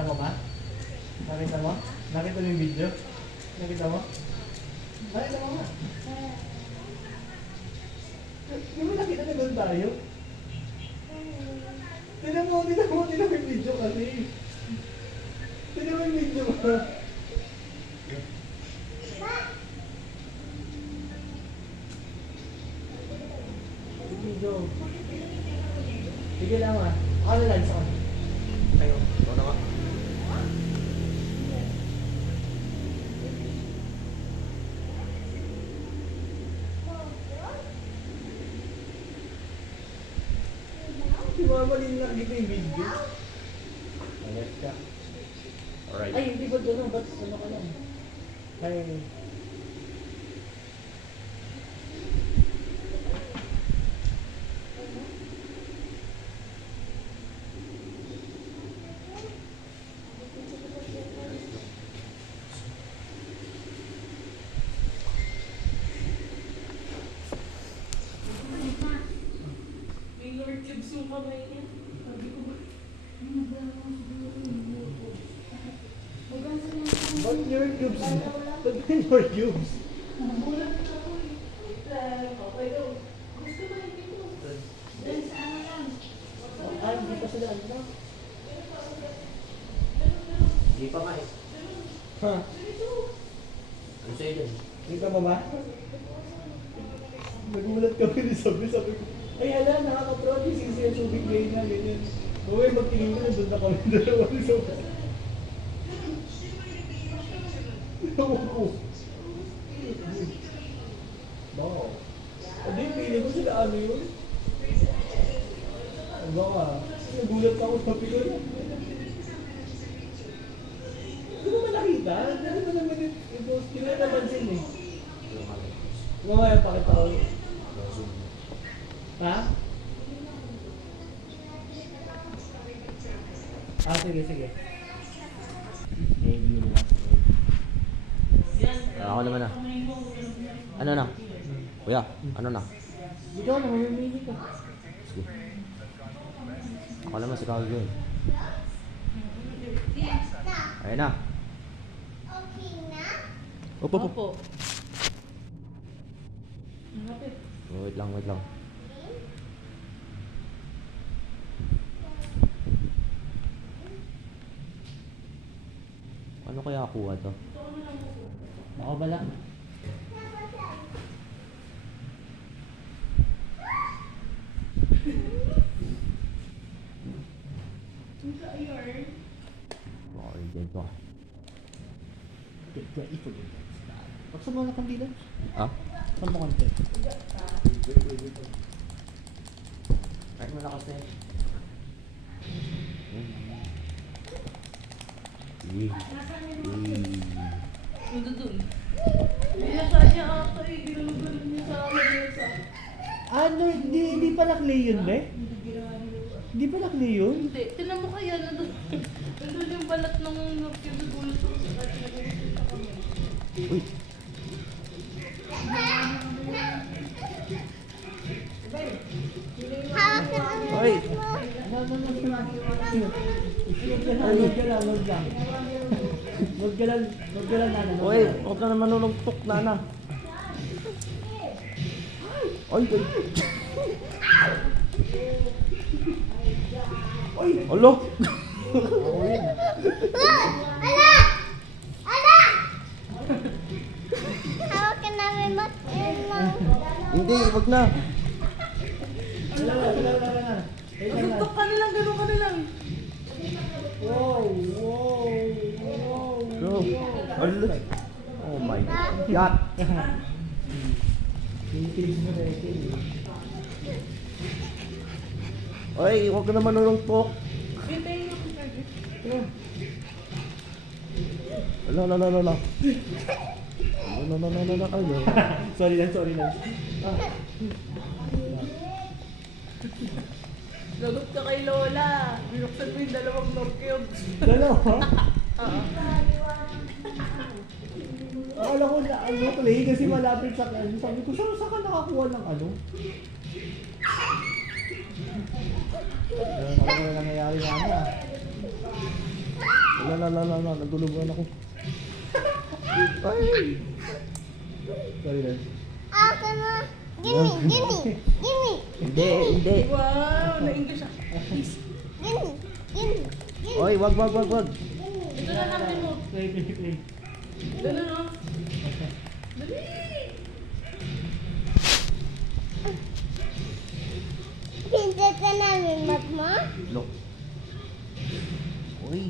Nakita mo ba? Nakita mo? Nakita mo yung video? Nakita mo? Nakita mo nga. Di ba nakita na doon tayo? Tinan mo yung video kasi. Tinan mo yung video mo. Video. Sige lang ah. Ako na lang sa kanya. Tayo. Ikaw na nga. Si Mama din nakikita yung video. Alas ka. Alright. Ay, hindi ba doon? Ba't ano ka lang? Ay. May Lord Cubes yung kamay niya. Sabi ko ba? Ba't your cubes? Ba't your cubes? Nagulat ako eh. Okay daw. Gusto ba hindi ko? Dahil sa ano lang. Ay, hindi pa sila ano? Hindi pa nga eh. Ha? Ano sa'yo dyan? Kita mo ba? Nagulat kami ni sabi ko. Ay hala, nakaka-prod yung sisi yung tubig ngayon na ganyan. Uy, magtingin ko na doon na kami dalawa ni sabi. Oo. Bako. Hindi, piling ko sila ano yun. Baka. Nagulat ako sabi ko. Hindi mo ba nakita? Hindi mo naman ito. Hindi mo napansin eh. Mamaya pakita ko. Ha? Ah, sige, sige. Maybe mo. Ako naman na. Ano na? Kuya, ano na? Ikaw na, mamimili ka. Sige. Ako naman si Kawag yun. Ayun na. Okay na? Opo, opo. Opo. Malapit. Wait lang, wait lang. Ano kaya kuha to? Ako ba lang? Baka urgent to. Paksa mo na kandila. Ah? Saan mo kante? Kahit mo na kasi. Nandun. Binasa niya ata eh. Ginulog-gulog niya sa mesa. Ano? Hindi pala clay yun, be? Hindi pala clay yun? Hindi. Tinan mo kaya nandun. Nandun yung balat ng Lord Cubes sa gulo sa kami. Uy! Hawak ka ng Uy! Huwag ka lang, nana. Uy! Huwag ka na manunugtok, nana. Uy! Uy! Uy! Alo! Ako yun. Ala! Ala! Hawak ka namin mo. Hindi, huwag na. Wala. Magtuktok ka nilang, ganun ka nilang. Wow! Bro, alo. Oh my God. Pinipilis mo na ito eh. Uy, huwag ka na manunugtok. Hintayin niyo ako charger. Ala. Ano? Sorry lang. Ah. Lagot ka kay Lola. Binuksan mo yung dalawang Lord Cubes. Dalawa? Oo. Akala ko na ano clay kasi malapit sa ano. Sabi ko, saan ka nakakuha ng ano? Ano na nangyayari na ano ah. Wala, nagulubuhan ako. Ay! Sorry, Lance. Akin na. Gimme. Hindi. Wow, na-English ah. Gimme. Oy, wag. Ito na natin mo. Play. Dala no? Dali! Pinta ka namin mat mo. Look. Uy.